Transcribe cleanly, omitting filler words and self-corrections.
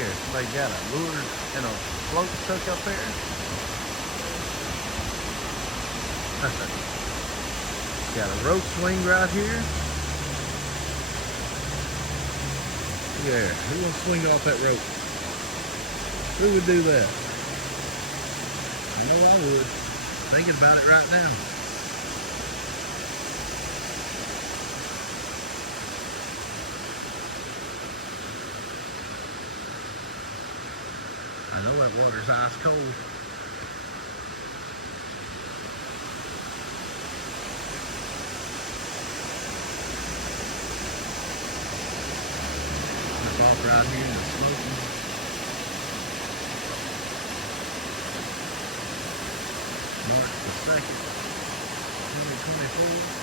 here. Somebody got a lure and a float stuck up there. Got a rope swing right here. Look there. Who wants to swing off that rope? Who would do that? I know I would. Thinking about it right now. I know that water's ice cold. It's off right here in the Smokey. March the 2nd, 2024.